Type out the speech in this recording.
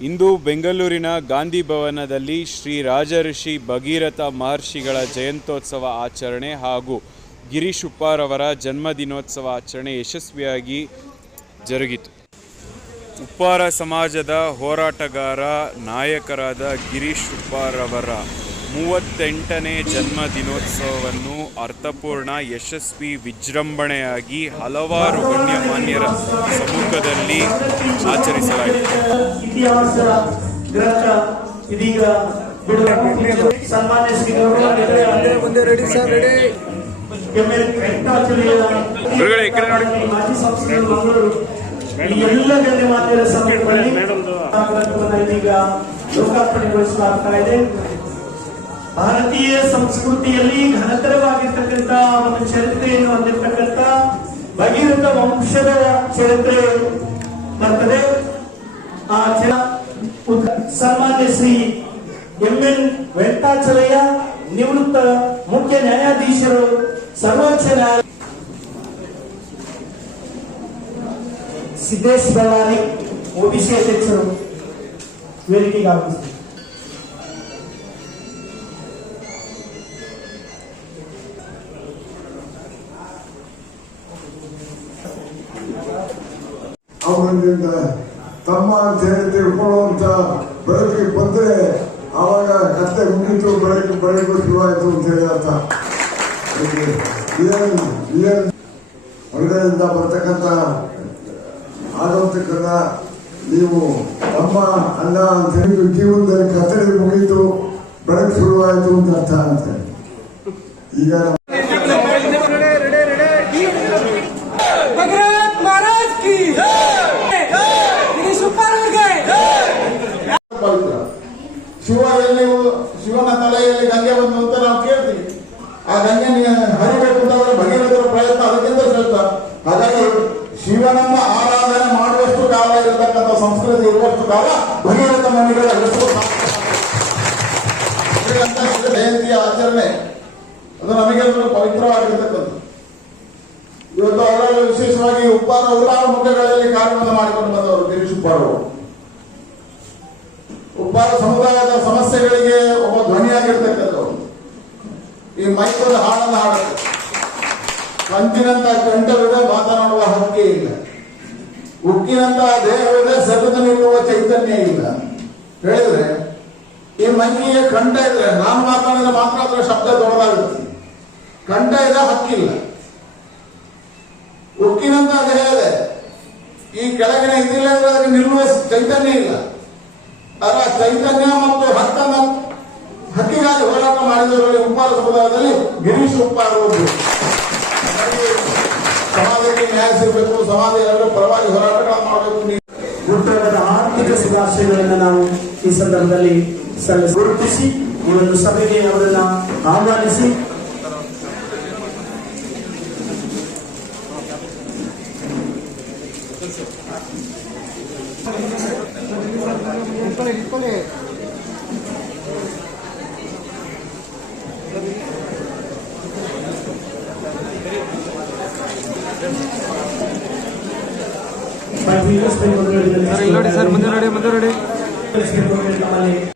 ಇಂದು ಬೆಂಗಳೂರಿನ ಗಾಂಧಿ ಭವನದಲ್ಲಿ ಶ್ರೀ ರಾಜಋಷಿ ಭಗೀರಥ ಮಹರ್ಷಿಗಳ ಜಯಂತೋತ್ಸವ ಆಚರಣೆ ಹಾಗೂ ಗಿರೀಶ್ ಉಪ್ಪಾರವರ ಜನ್ಮದಿನೋತ್ಸವ ಆಚರಣೆ ಯಶಸ್ವಿಯಾಗಿ ಜರುಗಿತು. ಉಪ್ಪಾರ ಸಮಾಜದ ಹೋರಾಟಗಾರ ನಾಯಕರಾದ ಗಿರೀಶ್ ಉಪ್ಪಾರವರ ಮೂವತ್ತೆಂಟನೇ ಜನ್ಮ ದಿನೋತ್ಸವವನ್ನು ಅರ್ಥಪೂರ್ಣ ಯಶಸ್ವಿ ವಿಜೃಂಭಣೆಯಾಗಿ ಹಲವಾರು ಗಣ್ಯಮಾನ್ಯರ ಸಮ್ಮುಖದಲ್ಲಿ ಆಚರಿಸಲಾಯಿತು. ಗುರುಗಳೇ, ಈ ಕಡೆ ನೋಡಿ. ಎಲ್ಲ ಗಣ್ಯಮಾನ್ಯರ ಲೋಕಾರ್ಪಣೆಗೊಳಿಸಲಾಗ್ತಾ ಇದೆ. ಭಾರತೀಯ ಸಂಸ್ಕೃತಿಯಲ್ಲಿ ಘನತರವಾಗಿರ್ತಕ್ಕಂಥ ಒಂದು ಚರಿತ್ರೆಯನ್ನು ಹೊಂದಿರತಕ್ಕಂಥ ಭಗೀರಥ ವಂಶದ ಚರಿತ್ರೆ ಬರ್ತದೆ. ಆ ಚರ ಸಾಮಾನ್ಯ ಶ್ರೀ ಎಂ ಎನ್ ವೆಂಕಟಾಚಲಯ್ಯ ನಿವೃತ್ತ ಮುಖ್ಯ ನ್ಯಾಯಾಧೀಶರು, ಸರ್ವೋಚ್ಚ ನ್ಯಾಯಾಲಯ ಸಿದ್ದೇಶ್ ಬಳ್ಳಾರಿ ಒಬಿಸಿ ಅಧ್ಯಕ್ಷರು ವೇದಿಕೆಗೆ ಆಗಮಿಸಿದರು. ಅವರಿಂದ ತಮ್ಮ ಅಂತ ಹೇಳಿ ತಿಳ್ಕೊಳ್ಳುವಂತ ಬೆಳಕಿಗೆ ಬಂದ್ರೆ ಆವಾಗ ಕತ್ತೆ ಮುಗಿತು, ಬೆಳಕು ಬೆಳಕು ಶುರುವಾಯಿತು ಅಂತ ಹೇಳಿ ಅರ್ಥ. ಹೊರಗಡೆಯಿಂದ ಬರ್ತಕ್ಕಂಥ ಆಗಂತಕ್ಕನ್ನ ನೀವು ತಮ್ಮ ಅಲ್ಲ ಅಂತ ಹೇಳಿ ಜೀವನದಲ್ಲಿ ಕತ್ತಲೆ ಮುಗೀತು, ಬೆಳಕು ಶುರುವಾಯಿತು ಅಂತ ಅರ್ಥ ಅಂತ ಈಗ ಎಲ್ಲಿ ಶಿವನ ತಲೆಯಲ್ಲಿ ಗಂಗೆ ಬಂದು ಅಂತ ನಾವು ಕೇಳ್ತೀವಿ. ಆ ಗಂಗೆ ಹರಿಬೇಕು ಅಂತಂದ್ರೆ ಭಗೀರಥರ ಪ್ರಯತ್ನ, ಅದಕ್ಕಿಂತ ಶ್ರೇಷ್ಠ. ಹಾಗಾಗಿ ಶಿವನನ್ನ ಆರಾಧನೆ ಮಾಡುವಷ್ಟು ಕಾಲ ಇರತಕ್ಕಂಥ ಸಂಸ್ಕೃತಿ ಇರುವಷ್ಟು ಕಾಲ ಭಗೀರಥ ಮನೆಗಳ ಹೆಸರು ಜಯಂತಿಯ ಆಚರಣೆ. ಅದು ನಮಗೆಲ್ಲರೂ ಪವಿತ್ರವಾಗಿರ್ತಕ್ಕಂಥದ್ದು. ಇವತ್ತು ಅವರಲ್ಲಿ ವಿಶೇಷವಾಗಿ ಉಪ್ಪಾರ ಉಲ್ಲಾರ ಮುಖಗಳಲ್ಲಿ ಕಾರ್ಯವನ್ನು ಮಾಡಿಕೊಂಡು ಬಂದವರು ಗಿರೀಶ್ ಉಪ್ಪಾರ ಉಪ್ಪಾರ ಸಮುದಾಯದ ಸಮಸ್ಯೆಗಳಿಗೆ ಒಬ್ಬ ಧ್ವನಿಯಾಗಿರ್ತಕ್ಕಂಥವ್ರು. ಈ ಮೈಕದ ಹಾಡನ್ನು ಹಾಡುತ್ತೆ ಕಂಚಿನಂತ ಕಂಠವಿದೆ, ಮಾತನಾಡುವ ಹಕ್ಕಿ ಇಲ್ಲ. ಉಕ್ಕಿನಂತ ದೇಹವಿದೆ ನಿಲ್ಲುವ ಚೈತನ್ಯ ಇಲ್ಲ. ಹೇಳಿದ್ರೆ, ಈ ಮಂಗಿಗೆ ಕಂಠ ಇದ್ರೆ, ನಾನು ಮಾತಾಡಿದ್ರೆ ಮಾತ್ರ ಅದರ ಶಬ್ದ ದೊಡ್ಡದಾಗುತ್ತೆ. ಕಂಠ ಇದೆ, ಹಕ್ಕಿಲ್ಲ. ಉಕ್ಕಿನಂತ ದೇಹ ಇದೆ. ಈ ಕೆಳಗಿನ ಇದಿಲ್ಲ ಅಂದ್ರೆ ಅದಕ್ಕೆ ನಿಲ್ಲುವ ಚೈತನ್ಯ ಇಲ್ಲ. ಅದರ ಚೈತನ್ಯ ಮತ್ತು ಹಕ್ಕನ್ನ ಹಕ್ಕಿಗಾಗಿ ಹೋರಾಟ ಮಾಡಿದವರಲ್ಲಿ ಉಪ್ಪಾರ ಸಮುದಾಯದಲ್ಲಿ ಗಿರೀಶ್ ಉಪ್ಪಾರ ಒಬ್ಬರು. ಸಮಾಜಕ್ಕೆ ನ್ಯಾಯ ಸಿಗಬೇಕು, ಸಮಾಜ ಎಲ್ಲರೂ ಪರವಾಗಿ ಹೋರಾಟಗಳನ್ನು ಮಾಡಬೇಕು. ಉತ್ತರದ ಆರ್ಥಿಕ ಶುಭಾಶಯಗಳನ್ನು ನಾವು ಈ ಸಂದರ್ಭದಲ್ಲಿ ಗುರುತಿಸಿ ಈ ಒಂದು ಸಭೆಗೆ ಅವರನ್ನ ಆಹ್ವಾನಿಸಿ. ನೋಡಿ ಸರ್ ಮುಂದೆ ನೋಡಿ ಮುಂದೆ ನೋಡಿ ತಮ್ಮಲ್ಲಿ